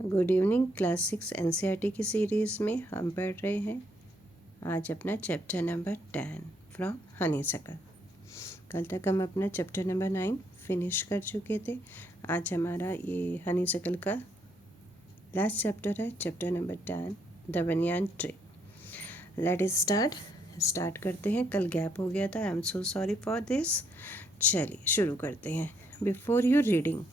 Good evening. Class 6 NCERT की series में हम पढ़ रहे हैं आज अपना चैप्टर नंबर 10 फ्रॉम हनीसकल। कल तक हम अपना चैप्टर नंबर 9 फिनिश कर चुके थे। आज हमारा ये हनीसकल का लास्ट चैप्टर है, chapter number 10 the banyan tree. Let us start करते हैं। कल गैप हो गया था, I am so sorry for this. चलिए शुरू करते हैं। Before you reading,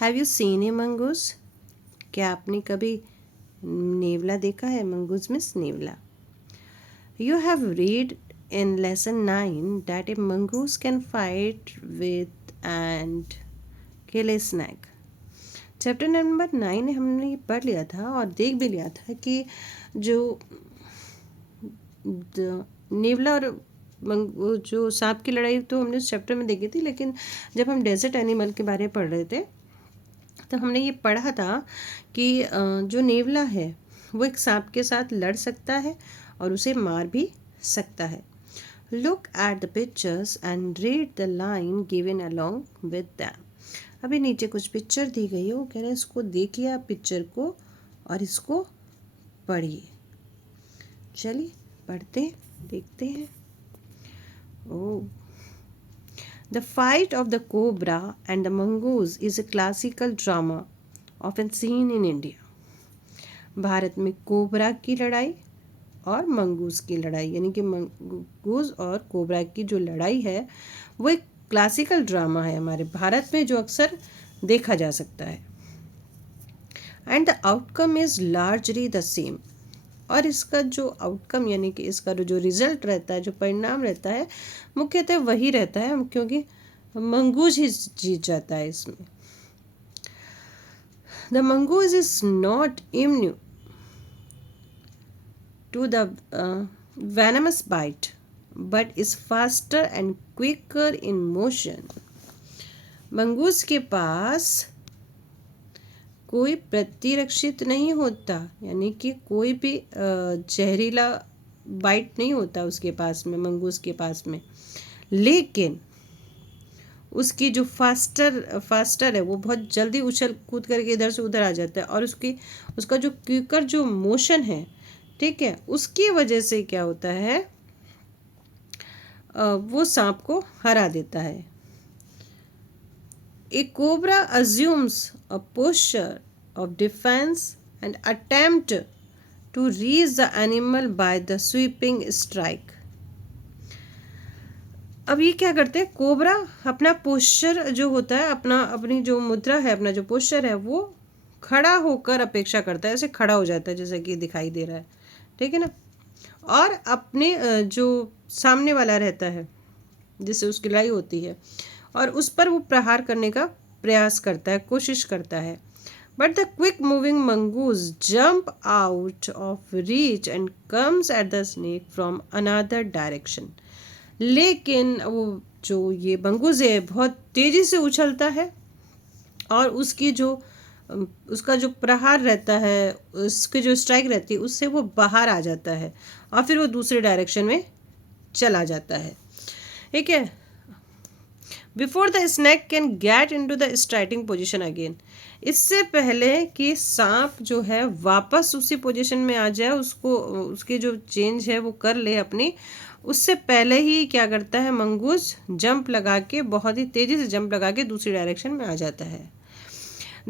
have you seen a mongoose? क्या आपने कभी नेवला देखा है? मंगूस मीन्स नेवला। You have read in lesson 9 that a mongoose can fight with and kill a snake. Chapter number 9 में हमने ये पढ़ लिया था और देख भी लिया था कि जो नेवला और जो सांप की लड़ाई तो हमने उस चैप्टर में देखी थी, लेकिन जब हम डेजर्ट एनिमल के बारे में पढ़ रहे थे तो हमने ये पढ़ा था कि जो नेवला है वो एक सांप के साथ लड़ सकता है और उसे मार भी सकता है। Look at the pictures and read the line given along with them. अभी नीचे कुछ पिक्चर दी गई है, वो कह रहे हैं इसको देखिए आप पिक्चर को और इसको पढ़िए। चलिए पढ़ते देखते हैं। ओह, The fight of the cobra and the mongoose is a classical drama often seen in India. Bharat में कोबरा की लड़ाई और मंगूस की लड़ाई, यानी कि मंगूस और कोबरा की जो लड़ाई है वो एक क्लासिकल ड्रामा है हमारे भारत में, जो अक्सर देखा जा सकता है। And the outcome is largely the same. और इसका जो आउटकम यानी कि इसका जो रिजल्ट रहता है, जो परिणाम रहता है, मुख्यतः वही रहता है, क्योंकि मंगूज ही जीत जाता है इसमें। The mongoose is not immune to the venomous bite but is faster and quicker in motion. Mongoose के पास कोई प्रतिरक्षित नहीं होता, यानी कि कोई भी जहरीला बाइट नहीं होता उसके पास में, मंगूस के पास में, लेकिन उसकी जो फास्टर है वो बहुत जल्दी उछल कूद करके इधर से उधर आ जाता है, और उसका जो क्विकर जो मोशन है, ठीक है, उसकी वजह से क्या होता है, वो सांप को हरा देता है। A cobra assumes a posture of defense and attempt to reach the animal by the sweeping strike. अब ये क्या करते हैं, कोबरा अपना पोस्चर जो होता है, अपनी जो मुद्रा है, अपना जो पोस्चर है, वो खड़ा होकर अपेक्षा करता है, ऐसे खड़ा हो जाता है जैसे कि दिखाई दे रहा है, ठीक है ना, और अपने जो सामने वाला रहता है जिससे उसकी लड़ाई होती है, और उस पर वो प्रहार करने का प्रयास करता है, कोशिश करता है। But the quick moving mongoose jump out of reach and comes at the snake from another direction. लेकिन वो जो ये मंगूज है बहुत तेज़ी से उछलता है और उसका जो प्रहार रहता है, उसकी जो स्ट्राइक रहती है, उससे वो बाहर आ जाता है और फिर वो दूसरे डायरेक्शन में चला जाता है, ठीक है। Before the snake can get into the starting position again, इससे पहले कि सांप जो है वापस उसी पोजीशन में आ जाए, उसके जो चेंज है वो कर ले अपनी, उससे पहले ही क्या करता है, मंगूस जंप लगा के, बहुत ही तेज़ी से जंप लगा के दूसरी डायरेक्शन में आ जाता है।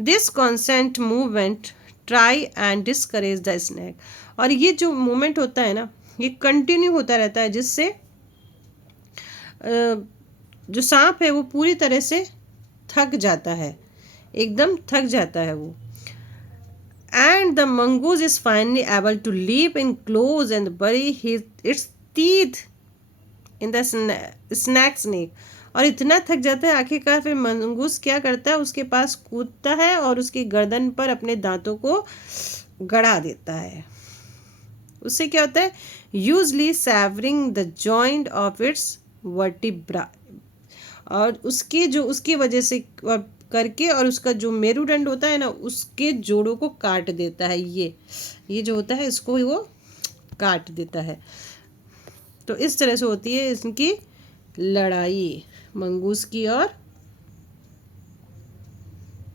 This constant movement try and discourage the snake. और ये जो मूवमेंट होता है ना, ये कंटिन्यू होता रहता है, जिससे जो सांप है वो पूरी तरह से थक जाता है, एकदम थक जाता है वो। And the mongoose is finally able to leap in close and bury its teeth in the snake. और इतना थक जाता है आखिरकार, फिर मंगूस क्या करता है, उसके पास कूदता है और उसकी गर्दन पर अपने दांतों को गड़ा देता है। उससे क्या होता है, usually savouring the joint of its vertebra, और उसकी वजह से करके, और उसका जो मेरुदंड होता है ना, उसके जोड़ों को काट देता है। ये जो होता है इसको वो काट देता है। तो इस तरह से होती है इनकी लड़ाई, मंगूस की और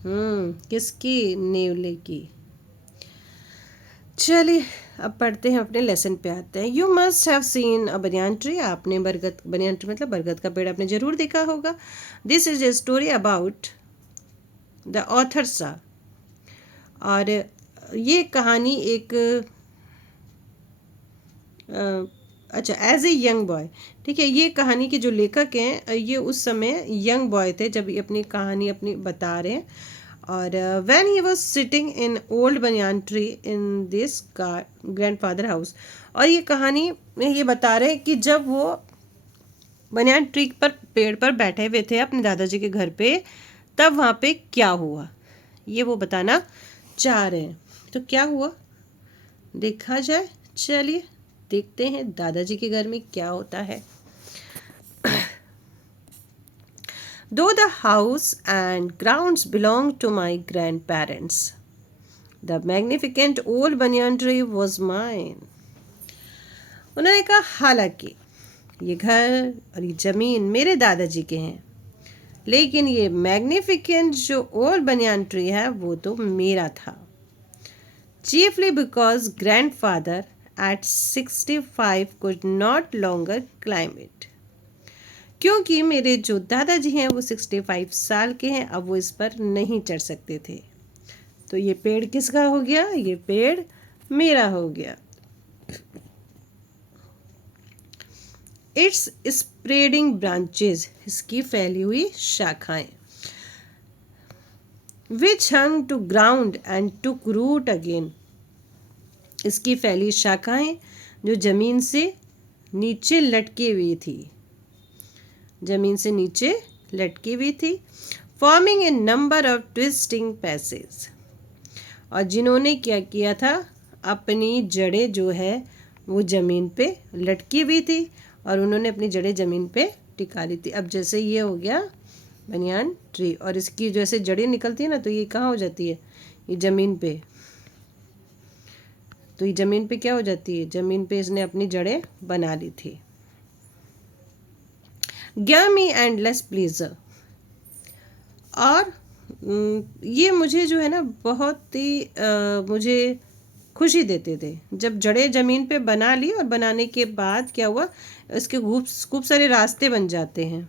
किसकी? नेवले की। चलिए अब पढ़ते हैं, अपने लेसन पे आते हैं। You must have seen a banyan tree. आपने बनियान ट्री मतलब बरगद का पेड़ आपने जरूर देखा होगा। This is a story about the author सा। और ये कहानी एक अच्छा, एज ए यंग बॉय, ठीक है। ये कहानी के जो लेखक हैं ये उस समय यंग बॉय थे जब ये अपनी कहानी अपनी बता रहे हैं। और when he was sitting in old banyan tree in this grandfather house. और ये कहानी में ये बता रहे हैं कि जब वो बनियान ट्री पर पेड़ पर बैठे हुए थे अपने दादाजी के घर पे, तब वहाँ पे क्या हुआ ये वो बताना चाह रहे हैं। तो क्या हुआ देखा जाए। चलिए देखते हैं दादाजी के घर में क्या होता है। Though the house and grounds belonged to my grandparents, the magnificent old banyan tree was mine. उन्होंने कहा हालांकि ये घर और ये ज़मीन मेरे दादाजी के हैं, लेकिन ये मैग्निफिकेंट जो ओल्ड बनियान ट्री है वो तो मेरा था। Chiefly because grandfather at 65 could not longer climb it. क्योंकि मेरे जो दादाजी हैं वो 65 साल के हैं, अब वो इस पर नहीं चढ़ सकते थे। तो ये पेड़ किसका हो गया? ये पेड़ मेरा हो गया। इट्स स्प्रेडिंग ब्रांचेस, इसकी फैली हुई शाखाएं, which hung to ground and took root again, इसकी फैली शाखाएं जो जमीन से नीचे लटकी हुई थी, जमीन से नीचे लटकी हुई थी। Forming a number of twisting passage, और जिन्होंने क्या किया था, अपनी जड़ें जो है वो ज़मीन पे लटकी हुई थी और उन्होंने अपनी जड़ें ज़मीन पे टिका ली थी। अब जैसे ये हो गया बनियान ट्री और इसकी जैसे जड़ें निकलती है ना, तो ये कहाँ हो जाती है? ये ज़मीन पे। तो ये ज़मीन पे क्या हो जाती है? ज़मीन पे इसने अपनी जड़ें बना ली थी। Yummy and less pleasure, और ये मुझे जो है ना बहुत ही मुझे खुशी देते थे। जब जड़ें ज़मीन पे बना ली और बनाने के बाद क्या हुआ, इसके खूब सारे रास्ते बन जाते हैं।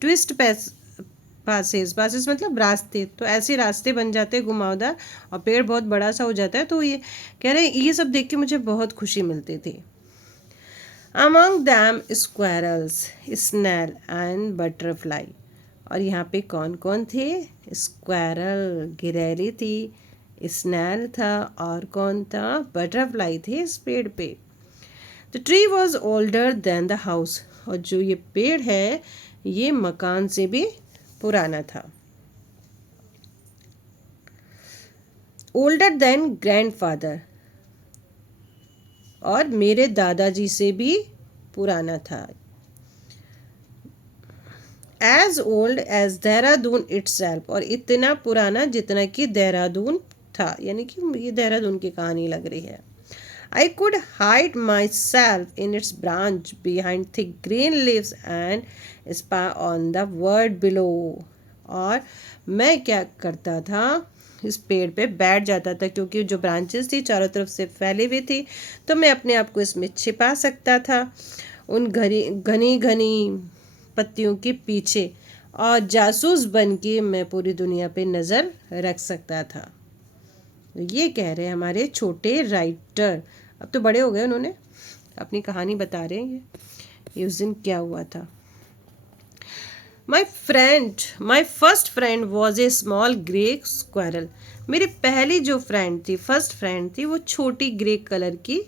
ट्विस्ट पासेस, पासेस मतलब रास्ते, तो ऐसे रास्ते बन जाते हैं घुमावदार और पेड़ बहुत बड़ा सा हो जाता है। तो ये कह रहे हैं ये सब देख के मुझे बहुत खुशी मिलती थी। Among them squirrels, snail and butterfly, और यहाँ पे कौन कौन थे? स्क्वायरल गिरैली थी, स्नैल था और कौन था? बटरफ्लाई थे इस पेड़ पे। The tree was older than the house, और जो ये पेड़ है ये मकान से भी पुराना था। Older than grandfather, और मेरे दादाजी से भी पुराना था। As old as Dehradun itself, और इतना पुराना जितना कि देहरादून था, यानी कि ये देहरादून की कहानी लग रही है। I could hide myself in its branch behind thick green leaves and spy on the world below, और मैं क्या करता था, इस पेड़ पे बैठ जाता था क्योंकि जो ब्रांचेस थी चारों तरफ से फैली हुई थी, तो मैं अपने आप को इसमें छिपा सकता था उन घनी घनी पत्तियों के पीछे, और जासूस बन के मैं पूरी दुनिया पे नज़र रख सकता था। ये कह रहे हैं हमारे छोटे राइटर, अब तो बड़े हो गए, उन्होंने अपनी कहानी बता रहे हैं ये उस दिन क्या हुआ था। My first friend was a small grey squirrel, मेरी पहली जो फ्रेंड थी, फर्स्ट फ्रेंड थी, वो छोटी ग्रे कलर की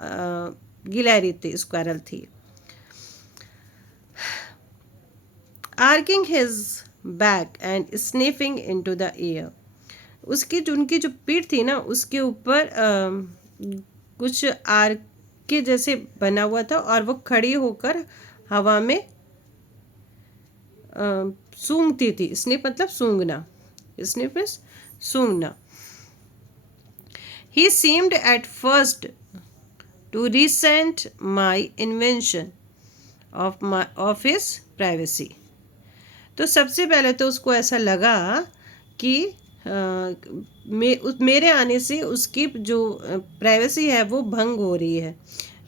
गिलहरी थी, स्क्वायरल थी। Arching his back and sniffing into the air, उसकी जो उनकी जो पीठ थी ना उसके ऊपर कुछ आर्क के जैसे बना हुआ था और वो खड़ी होकर हवा में सूंघती थी। स्निफ मतलब सूंघना, स्निफ मीन्स सूंघना। He seemed at first to resent my invention of his privacy. तो सबसे पहले तो उसको ऐसा लगा कि मेरे आने से उसकी जो प्राइवेसी है वो भंग हो रही है।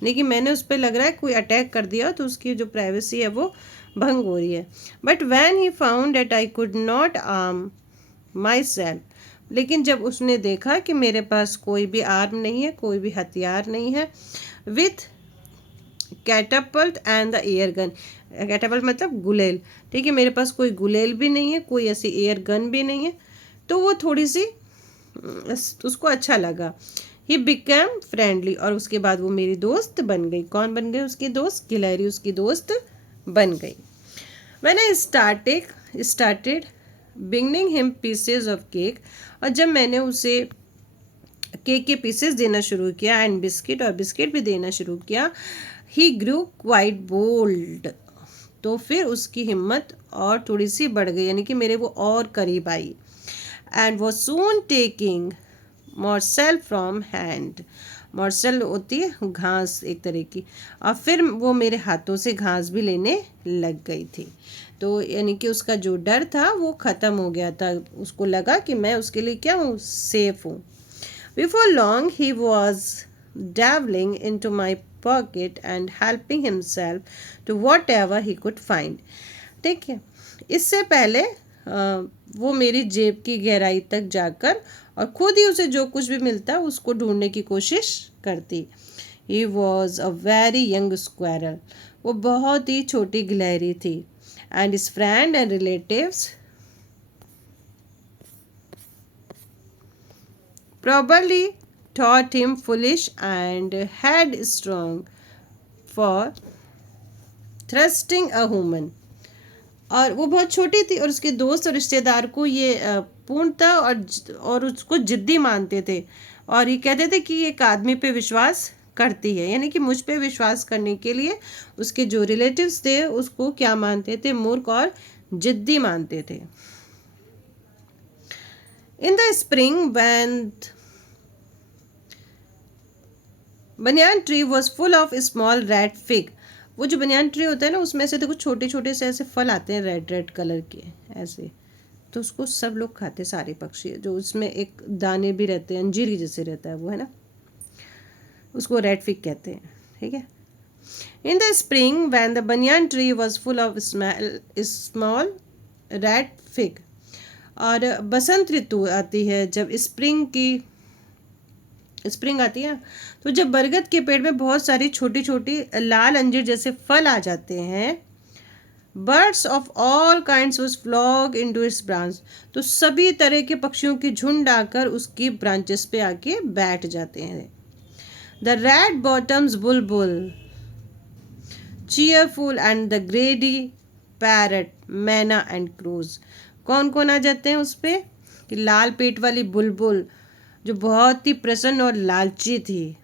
लेकिन मैंने उस पर लग रहा है कोई अटैक कर दिया तो उसकी जो प्राइवेसी है वो भंग हो रही है। But when he found that I could not arm my self, लेकिन जब उसने देखा कि मेरे पास कोई भी आर्म नहीं है, कोई भी हथियार नहीं है, with Catapult and the air gun, Catapult मतलब गुलेल, ठीक है, मेरे पास कोई गुलेल भी नहीं है, कोई ऐसी एयर गन भी नहीं है, तो वो थोड़ी सी उसको अच्छा लगा। ही बिकम फ्रेंडली, और उसके बाद वो मेरी दोस्त बन गई। कौन बन गई उसकी दोस्त? गिलहरी उसकी दोस्त बन गई। When I started bringing him pieces of cake, और जब मैंने उसे केक के पीसेस देना शुरू किया एंड बिस्किट, और बिस्किट भी देना शुरू किया, ही ग्रू क्वाइट बोल्ड, तो फिर उसकी हिम्मत और थोड़ी सी बढ़ गई, यानी कि मेरे वो और करीब आई। एंड वो सून टेकिंग मॉर्सेल फ्रॉम हैंड, मॉर्सेल होती है घास एक तरह की, और फिर वो मेरे हाथों से घास भी लेने लग गई थी। तो यानी कि उसका जो डर था वो ख़त्म हो गया था, उसको लगा कि मैं उसके लिए क्या हूँ, सेफ हूँ। Before long he was dabbling into my pocket and helping himself to whatever he could find। ठीक है, इससे पहले वो मेरी जेब की गहराई तक जाकर और खुद ही उसे जो कुछ भी मिलता उसको ढूंढने की कोशिश करती। He was a very young squirrel, वो बहुत ही छोटी गिलहरी थी। And his friend and relatives probably thought him foolish and headstrong for thrusting a human। और वो बहुत छोटी थी और उसके दोस्त और रिश्तेदार को ये पूर्णतः और उसको जिद्दी मानते थे, और ये कहते थे कि एक आदमी पे विश्वास करती है, यानी कि मुझ पे विश्वास करने के लिए उसके जो रिलेटिव्स थे उसको क्या मानते थे, मूर्ख और जिद्दी मानते थे। In the spring when banyan tree was full of small red fig, वो जो बनियान ट्री होता है ना उसमें से देखो छोटे छोटे से ऐसे फल आते हैं रेड रेड कलर के ऐसे, तो उसको सब लोग खाते, सारे पक्षी, जो उसमें एक दाने भी रहते हैं, अंजीर जैसे रहता है वो, है ना, उसको रेड फिग कहते हैं। ठीक है, in the spring when the banyan tree was full of small red fig, और बसंत ऋतु आती है, जब स्प्रिंग आती है, तो जब बरगद के पेड़ में बहुत सारी छोटी छोटी लाल अंजीर जैसे फल आ जाते हैं, birds of all kinds was flog into its branch, तो सभी तरह के पक्षियों की झुंड आकर उसकी ब्रांचेस पे आके बैठ जाते हैं। The red bottoms Bulbul cheerful and the ग्रेडी parrot मैना एंड क्रूज, कौन कौन आ जाते हैं उस पे? कि लाल पेट वाली बुलबुल जो बहुत ही प्रसन्न और लालची थी।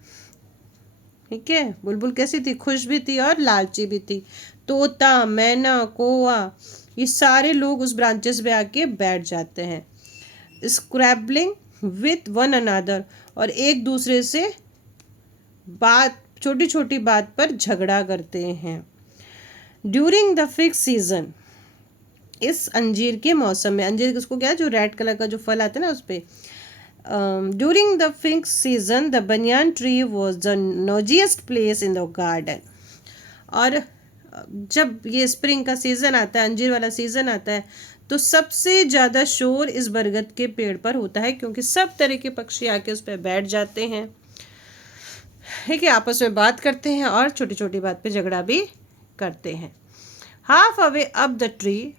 ठीक है, बुलबुल कैसी थी? खुश भी थी और लालची भी थी। तोता, मैना, कौवा, ये सारे लोग उस ब्रांचेस पे आके बैठ जाते हैं। स्क्रैबलिंग विथ वन अनदर, और एक दूसरे से बात, छोटी छोटी बात पर झगड़ा करते हैं। ड्यूरिंग द फिक्स सीजन, इस अंजीर के मौसम में, अंजीर उसको क्या, जो रेड कलर का जो फल आता है ना उस पर, during the fig season the banyan tree was the noisiest place in the garden। और जब ये स्प्रिंग का सीज़न आता है, अंजीर वाला सीज़न आता है, तो सबसे ज़्यादा शोर इस बरगद के पेड़ पर होता है, क्योंकि सब तरह के पक्षी आके उस पर बैठ जाते हैं। ठीक है, आपस में बात करते हैं और छोटी छोटी बात पे झगड़ा भी करते हैं। Half away up the tree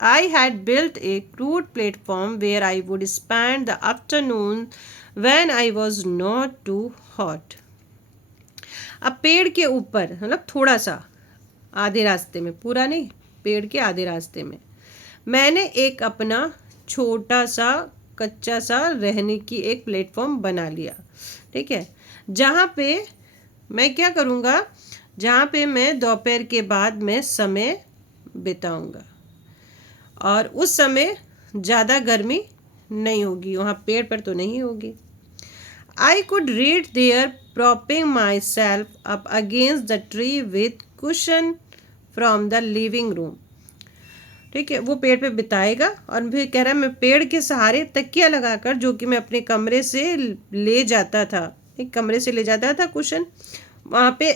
I had built a crude platform where I would spend the afternoon when I was not too hot। अब पेड़ के ऊपर, मतलब थोड़ा सा आधे रास्ते में, पूरा नहीं, पेड़ के आधे रास्ते में मैंने एक अपना छोटा सा कच्चा सा रहने की एक प्लेटफॉर्म बना लिया। ठीक है, जहाँ पे मैं क्या करूँगा, जहाँ पे मैं दोपहर के बाद में समय बिताऊँगा, और उस समय ज़्यादा गर्मी नहीं होगी, वहाँ पेड़ पर तो नहीं होगी। I could read there propping myself up against the tree with cushion from the living room। ठीक है, वो पेड़ पे बिताएगा और फिर कह रहा है मैं पेड़ के सहारे तकिया लगाकर, जो कि मैं अपने कमरे से ले जाता था, एक कमरे से ले जाता था कुशन, वहाँ पे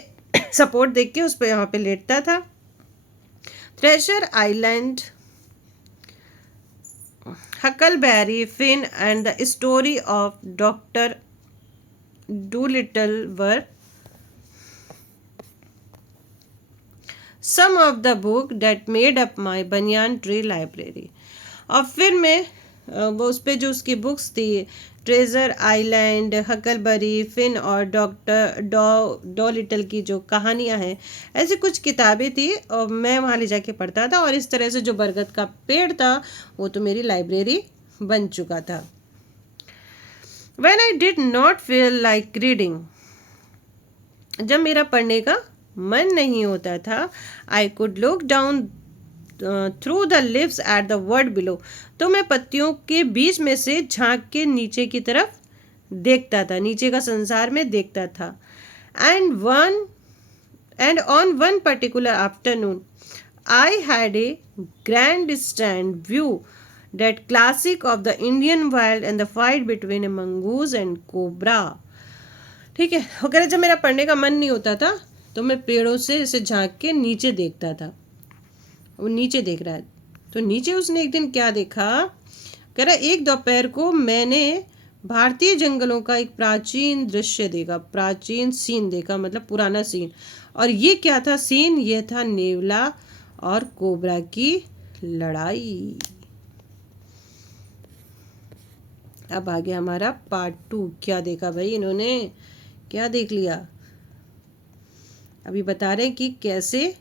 सपोर्ट देख के उस पे यहाँ पे लेटता था। Thresher island, Huckleberry Finn and the story of doctor Dolittle were some of the book that made up my banyan tree library। और फिर मैं वो उस पे जो उसकी बुक्स थी, ट्रेजर आइलैंड, हकलबरी फिन और डॉक्टर डॉलिटल की जो कहानियाँ हैं, ऐसी कुछ किताबें थी और मैं वहाँ ले जाके पढ़ता था, और इस तरह से जो बरगद का पेड़ था वो तो मेरी लाइब्रेरी बन चुका था। When I did not feel like reading, जब मेरा पढ़ने का मन नहीं होता था, I could look down through the leaves at the world below, तो मैं पत्तियों के बीच में से झांक के नीचे की तरफ देखता था, नीचे का संसार में देखता था। And on one particular afternoon I had a grand stand view that classic of the Indian wild and the fight between A mongoose and cobra. ठीक है, अगर जब मेरा पढ़ने का मन नहीं होता था तो मैं पेड़ों से इसे झांक के नीचे देखता था, वो नीचे देख रहा है। तो नीचे उसने एक दिन क्या देखा, कह रहा एक दोपहर को मैंने भारतीय जंगलों का एक प्राचीन दृश्य देखा, प्राचीन सीन देखा, मतलब पुराना सीन। और ये क्या था सीन, ये था नेवला और कोबरा की लड़ाई। अब आ गया हमारा पार्ट 2। क्या देखा भाई इन्होंने, क्या देख लिया, अभी बता रहे हैं कि कैसे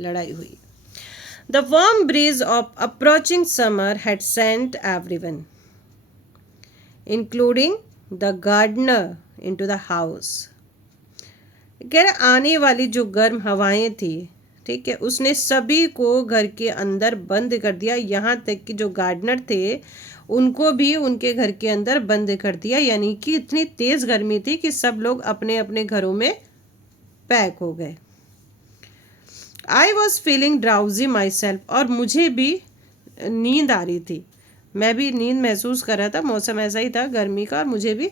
लड़ाई हुई। The warm breeze of approaching summer had sent everyone, including the gardener, into the house। कह रहे आने वाली जो गर्म हवाएं थी, ठीक है, उसने सभी को घर के अंदर बंद कर दिया, यहाँ तक कि जो गार्डनर थे उनको भी उनके घर के अंदर बंद कर दिया। यानी कि इतनी तेज़ गर्मी थी कि सब लोग अपने अपने घरों में पैक हो गए। I was feeling drowsy my self, और मुझे भी नींद आ रही थी, मैं भी नींद महसूस कर रहा था, मौसम ऐसा ही था गर्मी का और मुझे भी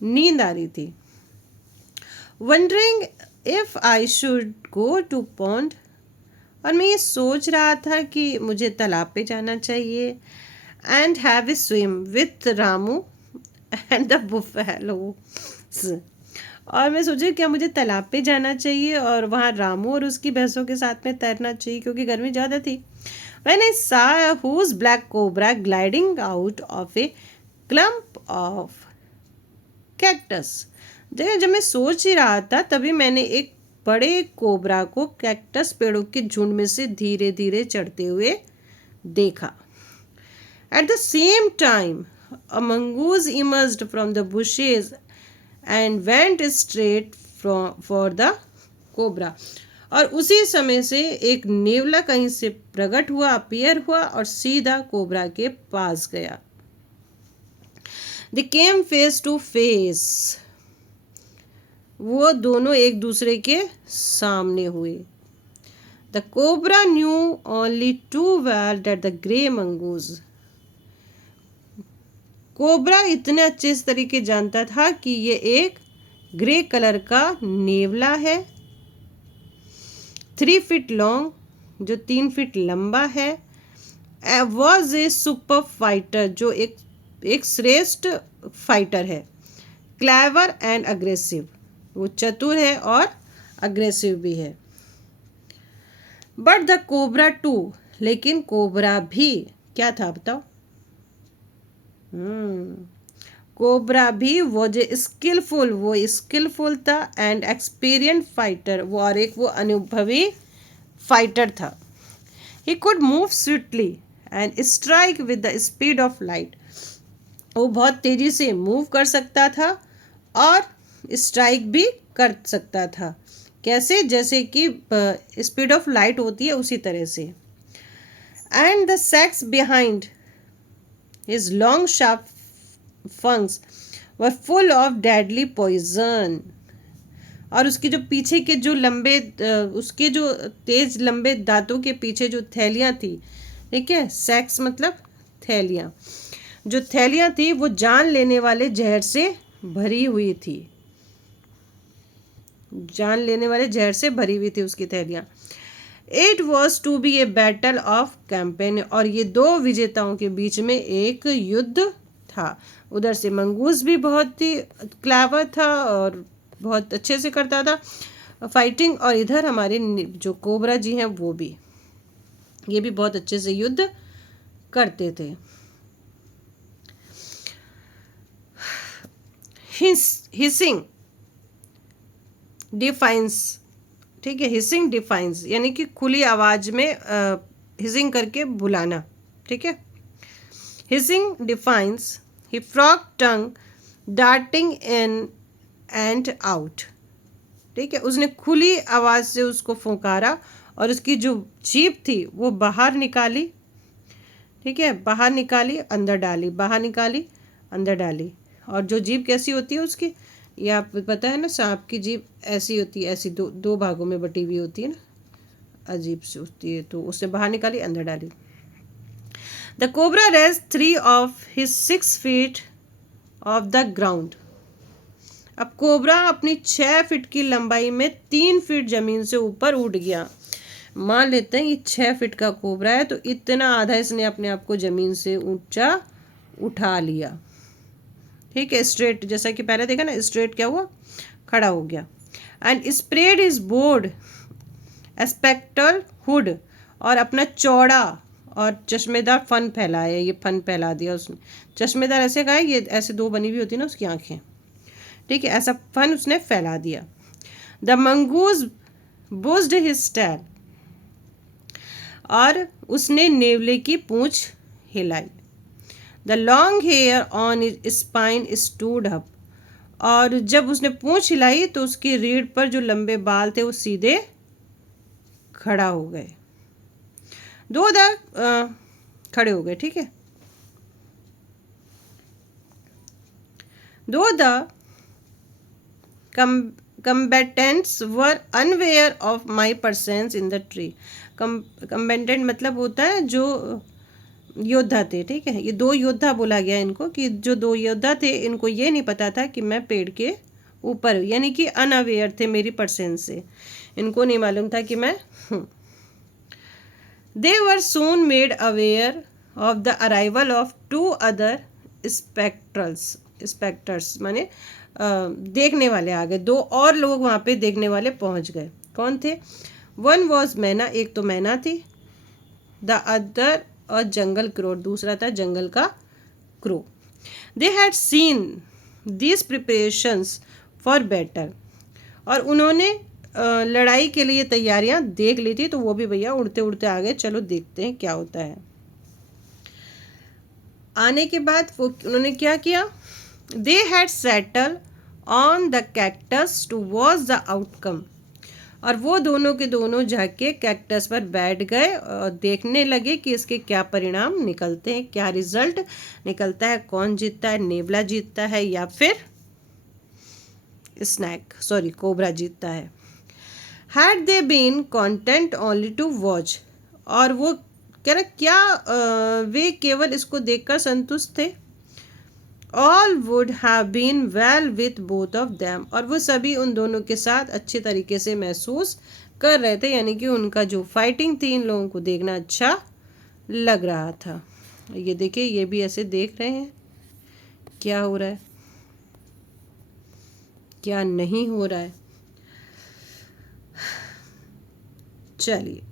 नींद आ रही थी। Wondering if I should go to pond, और मैं ये सोच रहा था कि मुझे तालाब पे जाना चाहिए, and have a swim with Ramu and the buffaloes, और मैं सोची क्या मुझे तालाब पे जाना चाहिए और वहाँ रामू और उसकी भैंसों के साथ में तैरना चाहिए क्योंकि गर्मी ज़्यादा थी। When I saw a huge black cobra gliding out of a clump of cactus, जब मैं सोच ही रहा था तभी मैंने एक बड़े कोबरा को कैक्टस पेड़ों के झुंड में से धीरे धीरे चढ़ते हुए देखा। At the same time, a mongoose emerged from the bushes and went straight for the cobra, और उसी समय से एक नेवला कहीं से प्रकट हुआ, अपीयर हुआ और सीधा कोबरा के पास गया। They came face to face, वो दोनों एक दूसरे के सामने हुए। The cobra knew only too well that the grey mongoose, cobra इतने अच्छे इस तरीके जानता था कि ये एक ग्रे कलर का नेवला है, 3 फीट लॉन्ग, जो 3 फीट लंबा है, वॉज ए सुपर फाइटर, जो एक श्रेष्ठ फाइटर है, क्लेवर एंड अग्रेसिव, वो चतुर है और अग्रेसिव भी है। बट द कोबरा टू, लेकिन कोबरा भी क्या था बताओ, कोबरा भी वो स्किलफुल था एंड एक्सपीरियंस फाइटर, वो और एक वो अनुभवी फाइटर था। He could move swiftly and strike with the speed of light, वो बहुत तेजी से मूव कर सकता था और स्ट्राइक भी कर सकता था। कैसे, जैसे कि स्पीड ऑफ लाइट होती है उसी तरह से। And the sacs behind his long sharp fangs were full of deadly poison, और उसके जो पीछे के जो लंबे उसके जो तेज लंबे दांतों के पीछे जो थैलियां थी, ठीक है। सैक्स मतलब थैलियाँ। जो थैलियाँ थी वो जान लेने वाले जहर से भरी हुई थी, जान लेने वाले जहर से भरी हुई थी उसकी थैलियाँ। It was to be a battle of campaign, और ये दो विजेताओं के बीच में एक युद्ध था। उधर से मंगूस भी बहुत ही क्लेवर था और बहुत अच्छे से करता था फाइटिंग, और इधर हमारे जो कोबरा जी हैं वो भी, ये भी बहुत अच्छे से युद्ध करते थे। हिसिंग डिफाइंस, ठीक है, हिसिंग डिफाइंस यानी कि खुली आवाज में हिसिंग करके बुलाना, ठीक है। Hissing defines, he frog tongue darting in and out, ठीक है। उसने खुली आवाज से उसको फुंकारा और उसकी जो जीभ थी वो बाहर निकाली, ठीक है, बाहर निकाली अंदर डाली, बाहर निकाली अंदर डाली। और जो जीभ कैसी होती है उसकी, ये आप पता है ना, सांप की जीभ ऐसी होती है, ऐसी दो दो भागों में बटी हुई होती है ना, अजीब सी होती है। तो उसने बाहर निकाली अंदर डाली। The cobra rest 3 of his 6 feet of the ground. अब कोबरा अपनी 6 फीट की लंबाई में 3 फीट जमीन से ऊपर उठ गया। मान लेते हैं ये 6 फीट का कोबरा है, तो इतना आधा इसने अपने आप को जमीन से ऊंचा उठा लिया, ठीक है। स्ट्रेट, जैसा कि पहले देखा ना, स्ट्रेट क्या हुआ, खड़ा हो गया। And spread its broad spectacled hood, और अपना चौड़ा और चश्मेदार फन फैलाया, ये फन फैला दिया उसने। चश्मेदार ऐसे कहा है, ये ऐसे दो बनी हुई होती है ना उसकी आंखें, ठीक है, ऐसा फन उसने फैला दिया। The mongoose buzzed his tail, और उसने नेवले की पूंछ हिलाई। The long hair on his spine stood up, और जब उसने पूंछ हिलाई तो उसकी रीढ़ पर जो लंबे बाल थे वो सीधे खड़ा हो गए, दो द खड़े हो गए, ठीक है। दो the combatants were unaware of my presence in the tree. combatant मतलब होता है जो योद्धा थे, ठीक है। ये दो योद्धा बोला गया इनको, कि जो दो योद्धा थे इनको ये नहीं पता था कि मैं पेड़ के ऊपर हूँ, यानी कि अनअवेयर थे मेरी परसेंस से, इनको नहीं मालूम था कि मैं हूँ। They were soon made aware of the arrival of 2 other spectators माने देखने वाले आ गए, 2 और लोग वहाँ पे देखने वाले पहुँच गए। कौन थे? वन वॉज मैना, एक तो मैना थी, द अदर और जंगल क्रो, दूसरा था जंगल का crow. They had seen this preparations for battle, और उन्होंने लड़ाई के लिए तैयारियां देख ली थी, तो वो भी भैया उड़ते उड़ते आ गए, चलो देखते हैं क्या होता है। आने के बाद वो उन्होंने क्या किया, they had settled on the cactus to watch the outcome, और वो दोनों के दोनों जाके कैक्टस पर बैठ गए और देखने लगे कि इसके क्या परिणाम निकलते हैं, क्या रिजल्ट निकलता है, कौन जीतता है, नेवला जीतता है या फिर कोबरा जीतता है। Had they been content only to watch, और वो कह रहे क्या वे केवल इसको देखकर संतुष्ट थे। All would have been well with both of them, और वो सभी उन दोनों के साथ अच्छे तरीके से महसूस कर रहे थे, यानी कि उनका जो फाइटिंग थी इन लोगों को देखना अच्छा लग रहा था। ये देखिए, ये भी ऐसे देख रहे हैं क्या हो रहा है, क्या नहीं हो रहा है। चलिए,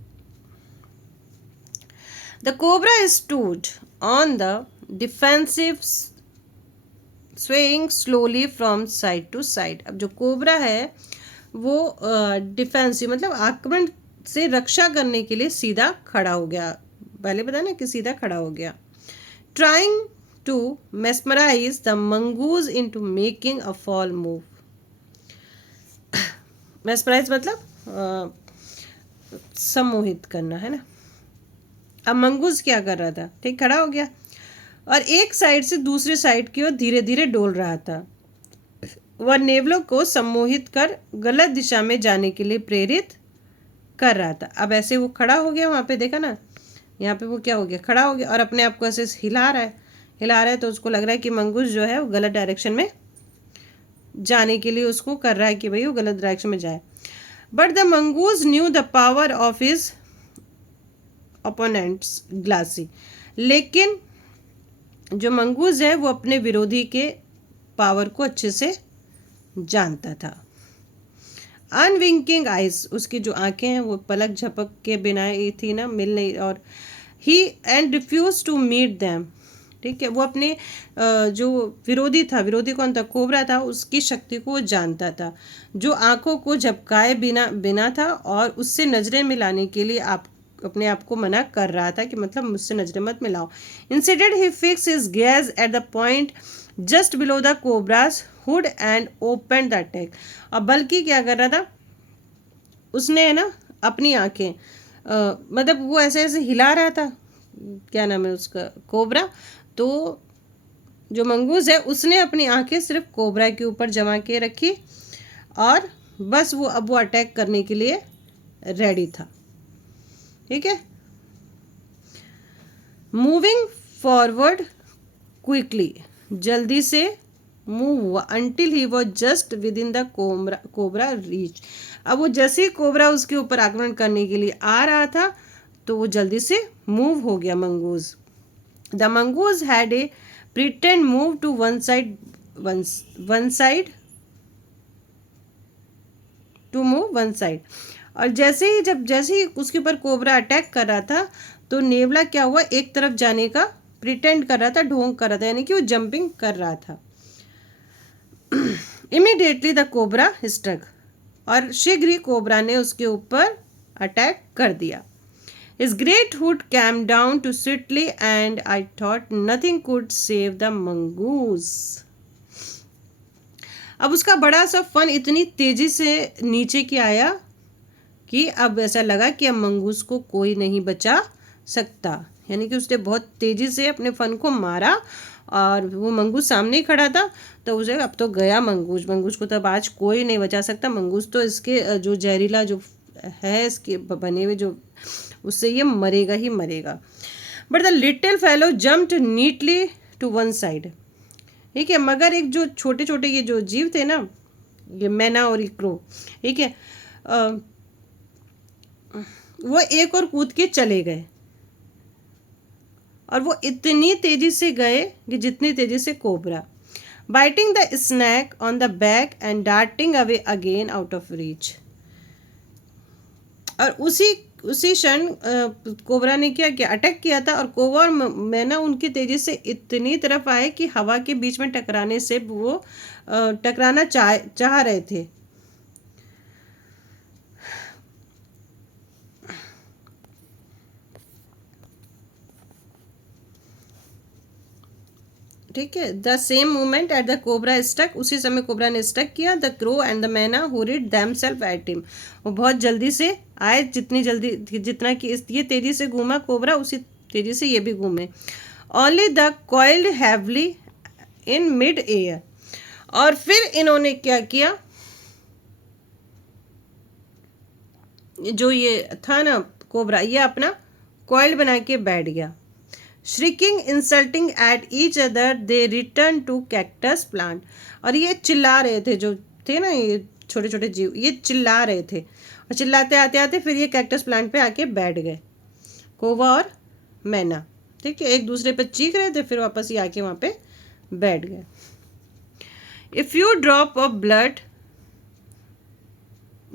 the cobra stood on the defensive swaying slowly from side to side. अब जो कोबरा है वो डिफेंसिव मतलब आक्रमण से रक्षा करने के लिए सीधा खड़ा हो गया, पहले बताया ना कि सीधा खड़ा हो गया। Trying to mesmerise the mongoose into making a false move. Mesmerise मतलब सम्मोहित करना, है ना। अब मंगूज क्या कर रहा था, ठीक, खड़ा हो गया और एक साइड से दूसरे साइड की ओर धीरे धीरे डोल रहा था। वह नेवलों को सम्मोहित कर गलत दिशा में जाने के लिए प्रेरित कर रहा था। अब ऐसे वो खड़ा हो गया वहाँ पे, देखा ना, यहाँ पे वो क्या हो गया, खड़ा हो गया और अपने आप को ऐसे हिला रहा है तो उसको लग रहा है कि मंगूस जो है वो गलत डायरेक्शन में जाने के लिए उसको कर रहा है कि भाई वो गलत डायरेक्शन में जाए। But the mongoose knew the power of his opponents glassy, लेकिन जो मंगूस है वो अपने विरोधी के पावर को अच्छे से जानता था। अनविंकिंग आइज, उसकी जो आंखें हैं वो पलक झपक के बिना ही थी ना, मिल नहीं, और ही and refuse to meet them, ठीक है। वो अपने जो विरोधी था, विरोधी कौन था, कोबरा था, उसकी शक्ति को जानता था, जो आंखों को झपकाए बिना बिना था और उससे नजरें मिलाने के लिए अपने आप को मना कर रहा था कि मतलब मुझसे नजरें मत मिलाओ। Instead he fix his gaze at the point just below the cobras hood and open the attack. अब बल्कि क्या कर रहा था, उसने है ना अपनी आंखें मतलब वो ऐसे ऐसे हिला रहा था, क्या नाम है उसका, कोबरा। तो जो मंगूस है उसने अपनी आंखें सिर्फ कोबरा के ऊपर जमा के रखी और बस अब वो अटैक करने के लिए रेडी था, ठीक है। मूविंग फॉरवर्ड क्विकली, जल्दी से मूव हुआ, until he was just with in the cobra reach. अब वो जैसे ही कोबरा उसके ऊपर आक्रमण करने के लिए आ रहा था तो वो जल्दी से मूव हो गया mongoose. The mongoose had a pretend move to one side to move one side. और जैसे ही उसके ऊपर कोबरा अटैक कर रहा था तो नेवला क्या हुआ, एक तरफ जाने का प्रिटेंड कर रहा था, ढोंग कर रहा था, यानी कि वो जंपिंग कर रहा था। इमीडिएटली द कोबरा स्ट्रक, और शीघ्र ही कोबरा ने उसके ऊपर अटैक कर दिया। His great hood came down to swiftly and I thought nothing could save the mongoose. अब उसका बड़ा सा फन इतनी तेजी से नीचे की आया कि अब ऐसा लगा कि अब मंगूस को कोई नहीं बचा सकता, यानी कि उसने बहुत तेजी से अपने फन को मारा और वो मंगूस सामने ही खड़ा था। तो उसे अब तो गया मंगूस को तब आज कोई नहीं बचा सकता। मंगूस तो इसके जो जहरीला जो है इसके बने हुए जो, उससे ये मरेगा ही मरेगा। But the little fellow jumped neatly to one side, ठीक है। मगर एक जो छोटे छोटे ये जो जीव थे ना, ये मैना और क्रो, ठीक है, वो एक और कूद के चले गए और वो इतनी तेजी से गए कि जितनी तेजी से cobra, biting the snake on the back and darting away again out of reach. और उसी क्षण कोबरा ने क्या किया, अटैक किया था, और कोबरा और मैना उनकी तेजी से इतनी तरफ आए कि हवा के बीच में टकराने से वो टकराना चाह रहे थे। ठीक है। The same movement at the cobra struck, उसी समय कोबरा ने स्टक किया। द क्रो एंड द मैना हुरिड देमसेल्फ एट हिम, वो बहुत जल्दी से आए, जितना कि ये तेजी से घूमा कोबरा उसी तेजी से ये भी घूमे। Only the coiled heavily in mid air, और फिर इन्होंने क्या किया, जो ये था ना कोबरा, ये अपना कॉइल बना के बैठ गया। Shrieking, insulting at each other, they returned to cactus plant. और ये चिल्ला रहे थे, जो थे ना ये छोटे छोटे जीव, ये चिल्ला रहे थे और चिल्लाते आते आते फिर ये कैक्टस प्लांट पे आके बैठ गए, कोबरा और मैना, ठीक है। एक दूसरे पे चीख रहे थे, फिर वापस ये आके वहाँ पे बैठ गए। A few drop of blood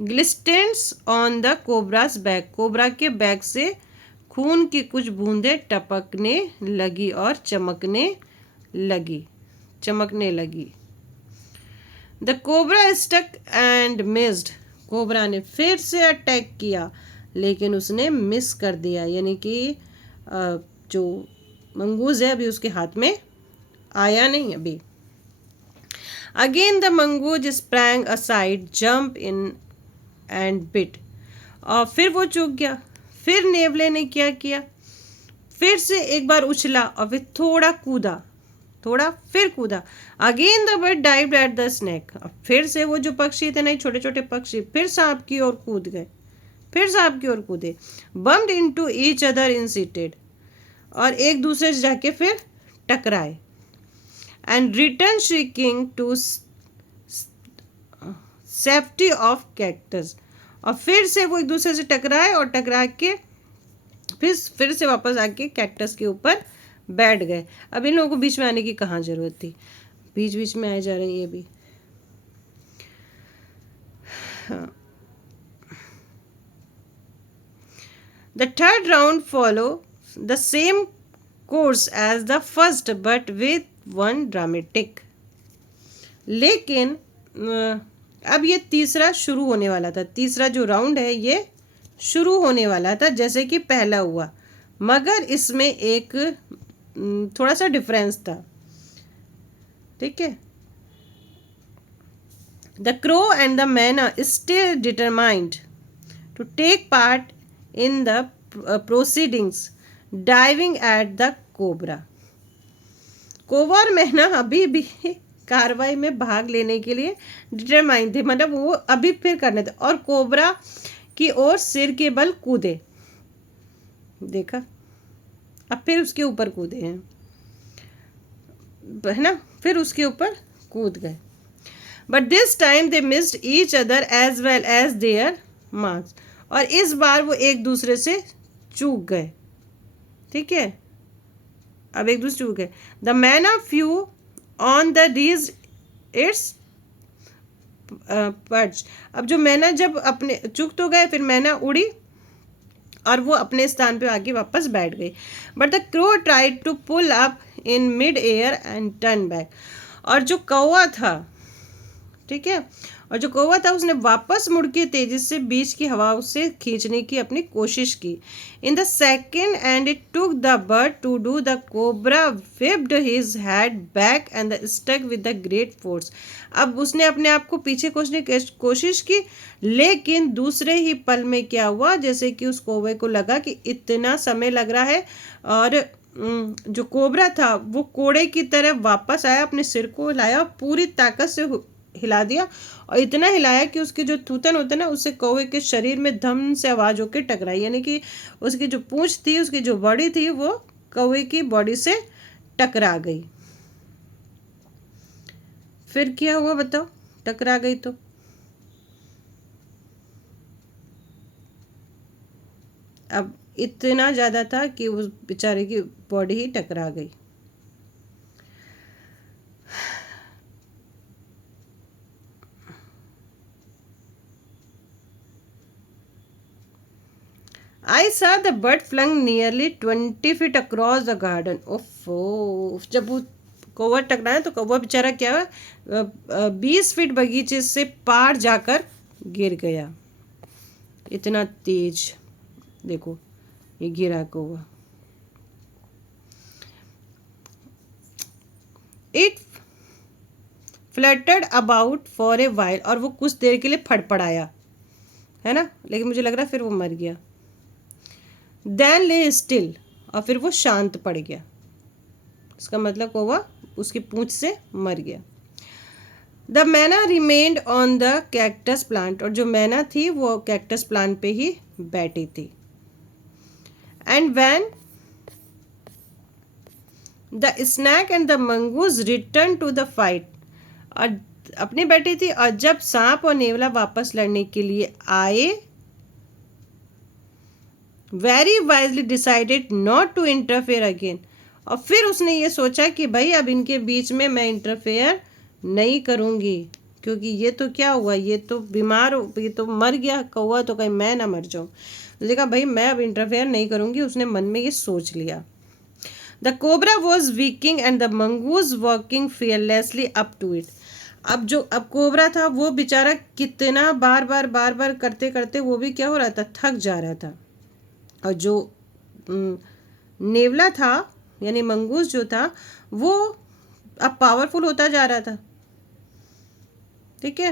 glistens on the cobra's back, cobra के बैक से खून की कुछ बूंदें टपकने लगी और चमकने लगी। The cobra struck and missed, cobra ने फिर से अटैक किया लेकिन उसने मिस कर दिया, यानी कि जो मंगूस है अभी उसके हाथ में आया नहीं अभी। Again the mongoose sprang aside, jump in and bit, और फिर वो चूक गया। फिर नेवले ने क्या किया, फिर से एक बार उछला और फिर फिर कूदा। Again the bird dived at the snake, फिर से वो जो पक्षी थे ना छोटे छोटे पक्षी फिर सांप की ओर कूद गए, फिर सांप की ओर कूदे, bumped into each other incited, और एक दूसरे से जाके फिर टकराए, and return shrieking to safety of cactus, और फिर से वो एक दूसरे से टकराए और टकरा के फिर से वापस आके कैक्टस के ऊपर बैठ गए। अब इन लोगों को बीच में आने की कहाँ जरूरत थी, बीच बीच में आए जा रहे हैं ये भी। हाँ, the third round follow the same course as the first but with one dramatic. लेकिन अब ये तीसरा शुरू होने वाला था, तीसरा जो राउंड है ये शुरू होने वाला था जैसे कि पहला हुआ, मगर इसमें एक थोड़ा सा डिफरेंस था। ठीक है, the crow and the myna still determined to take part in the proceedings, diving at the cobra. कौवा और मैना अभी भी कार्रवाई में भाग लेने के लिए डिटरमाइंड थे, मतलब वो अभी फिर करने थे, और कोबरा की ओर सिर के बल कूदे। देखा, अब फिर उसके ऊपर कूदे हैं, है ना, फिर उसके ऊपर कूद गए। But this time they missed each other as well as their marks, और इस बार वो एक दूसरे से चूक गए। ठीक है, अब एक दूसरे चूक गए। The myna flew on the ridge its perch, अब जो मैना जब अपने चूक तो गए, फिर मैना उड़ी और वो अपने स्थान पे आके वापस बैठ गई। But the crow tried to pull up in mid air and turn back, और जो कौवा था, ठीक है, और जो कौवा था उसने वापस मुड़ के तेजी से बीच की हवा से खींचने की अपनी कोशिश की। In the second end it took the bird to do the cobra whipped his head back and stuck with the great force, अब उसने अपने आप को पीछे खींचने की कोशिश की, लेकिन दूसरे ही पल में क्या हुआ, जैसे कि उस कौवे को लगा कि इतना समय लग रहा है, और जो कोबरा था वो कोड़े की तरह वापस आया, अपने सिर को हिलाया, पूरी ताकत से हिला दिया, और इतना हिलाया कि उसके जो थूथन होते ना, उससे कौवे के शरीर में धम से आवाज होकर टकराई, यानी कि उसकी जो पूंछ थी, उसकी जो बॉडी थी, वो कौवे की बॉडी से टकरा गई। फिर क्या हुआ बताओ, टकरा गई तो अब इतना ज्यादा था कि उस बेचारे की बॉडी ही टकरा गई। I saw the bird flung nearly 20 feet across the garden. ओफो, जब वो कौवा टकराया तो कौवा बेचारा क्या हुआ, 20 फीट बगीचे से पार जाकर गिर गया। इतना तेज, देखो ये गिरा कौवा। It fluttered about for a while, और वो कुछ देर के लिए फड़फड़ाया, है ना, लेकिन मुझे लग रहा है फिर वो मर गया। देन ले स्टिल, और फिर वो शांत पड़ गया, इसका मतलब कौवा उसकी पूंछ से मर गया। द मैना remained on the cactus plant, और जो मैना थी वो कैक्टस प्लांट पे ही बैठी थी। And when the snake and the mongoose return to the fight, और अपनी बैठी थी, और जब सांप और नेवला वापस लड़ने के लिए आए, very wisely decided not to interfere again, और फिर उसने ये सोचा कि भाई अब इनके बीच में मैं इंटरफेयर नहीं करूँगी, क्योंकि ये तो क्या हुआ, ये तो बीमार हो, ये तो मर गया कौवा, तो कहीं मैं ना मर जाऊँ। उसने कहा भाई मैं अब इंटरफेयर नहीं करूँगी, उसने मन में ये सोच लिया। The cobra was weakening and the mongoose walking fearlessly up to it, अब कोबरा था वो बेचारा कितना बार बार करते करते वो भी क्या हो रहा था, थक जा रहा था, और जो नेवला था यानी मंगूस जो था वो अब पावरफुल होता जा रहा था। ठीक है,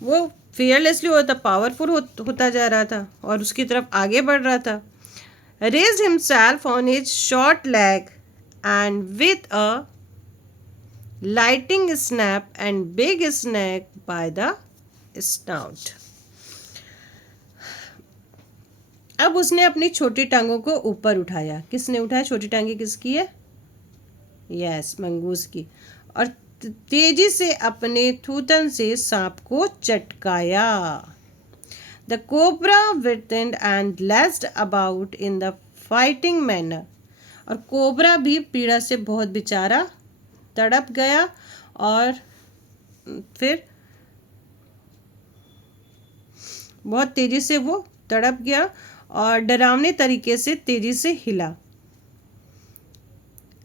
वो फियरलेसली होता पावरफुल होता जा रहा था और उसकी तरफ आगे बढ़ रहा था। Raised himself on his short leg and with a lightning snap and bit snake by the snout, अब उसने अपनी छोटी टांगों को ऊपर उठाया। किसने उठाया? छोटी टांगे किसकी है? यस, मंगूस की। और तेजी से अपने थूथन से सांप को चटकाया। द कोबरा विथेंड and lashed about in the fighting manner. और कोबरा भी पीड़ा से बहुत बेचारा तड़प गया और फिर बहुत तेजी से वो तड़प गया और डरावने तरीके से तेजी से हिला।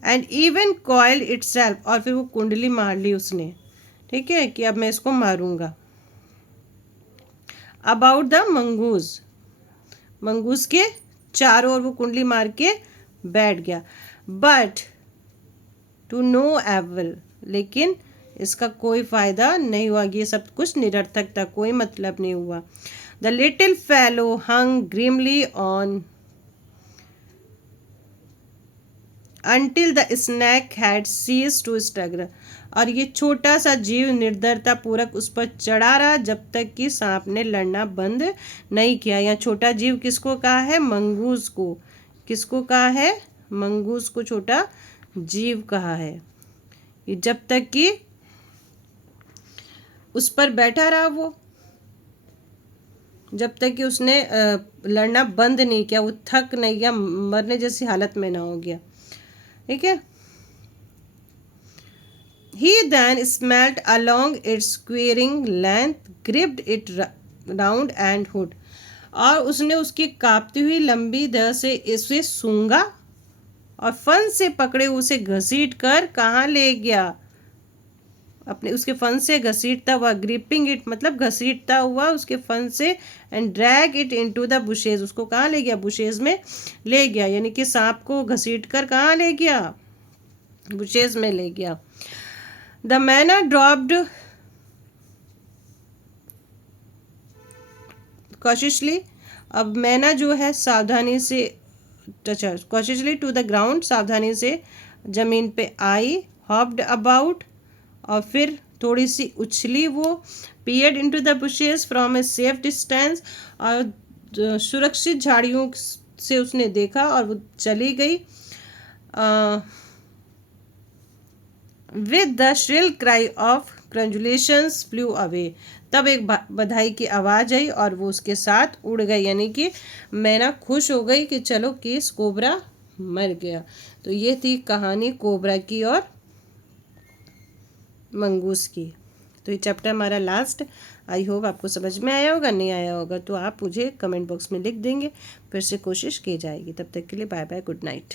एंड इवन कॉइल इटसेल्फ, और फिर वो कुंडली मार ली उसने, ठीक है, कि अब मैं इसको मारूंगा। अबाउट द मंगूज, मंगूज के चारों ओर वो कुंडली मार के बैठ गया। बट टू नो एवल, लेकिन इसका कोई फायदा नहीं हुआ। ये सब कुछ निरर्थक था, कोई मतलब नहीं हुआ। The little fellow hung grimly on until the snake had ceased to struggle। और ये छोटा सा जीव निर्दयता पूर्वक उस पर चढ़ा रहा जब तक कि सांप ने लड़ना बंद नहीं किया। यहाँ छोटा जीव किसको कहा है? मंगूस को। किसको कहा है? मंगूस को छोटा जीव कहा है। ये जब तक कि उस पर बैठा रहा, वो जब तक कि उसने लड़ना बंद नहीं किया, वो थक नहीं गया, मरने जैसी हालत में ना हो गया, ठीक है। He then smelt along its quivering length, gripped it round and hood। और उसने उसकी कांपती हुई लंबी देह से इसे सूंघा और फन से पकड़े उसे घसीट कर कहाँ ले गया? अपने उसके फन से घसीटता हुआ, ग्रिपिंग इट मतलब घसीटता हुआ उसके फन से, and drag it into the bushes, उसको कहाँ ले गया? बुशेज में ले गया। यानी कि सांप को घसीट कर कहाँ ले गया? बुशेज में ले गया। द मैना ड्रॉप्ड कॉशियसली, अब मैना जो है सावधानी से कॉशियसली टू द ग्राउंड, सावधानी से जमीन पे आई। हॉप्ड अबाउट, और फिर थोड़ी सी उछली वो। Peered into the bushes from a safe distance, और सुरक्षित झाड़ियों से उसने देखा और वो चली गई। With the shrill cry of congratulations flu away, तब एक बधाई की आवाज़ आई और वो उसके साथ उड़ गई। यानी कि मैना खुश हो गई कि चलो केस कोबरा मर गया। तो ये थी कहानी कोबरा की और मंगूस की। तो ये चैप्टर हमारा लास्ट। आई होप आपको समझ में आया होगा। नहीं आया होगा तो आप मुझे कमेंट बॉक्स में लिख देंगे, फिर से कोशिश की जाएगी। तब तक के लिए बाय बाय, गुड नाइट।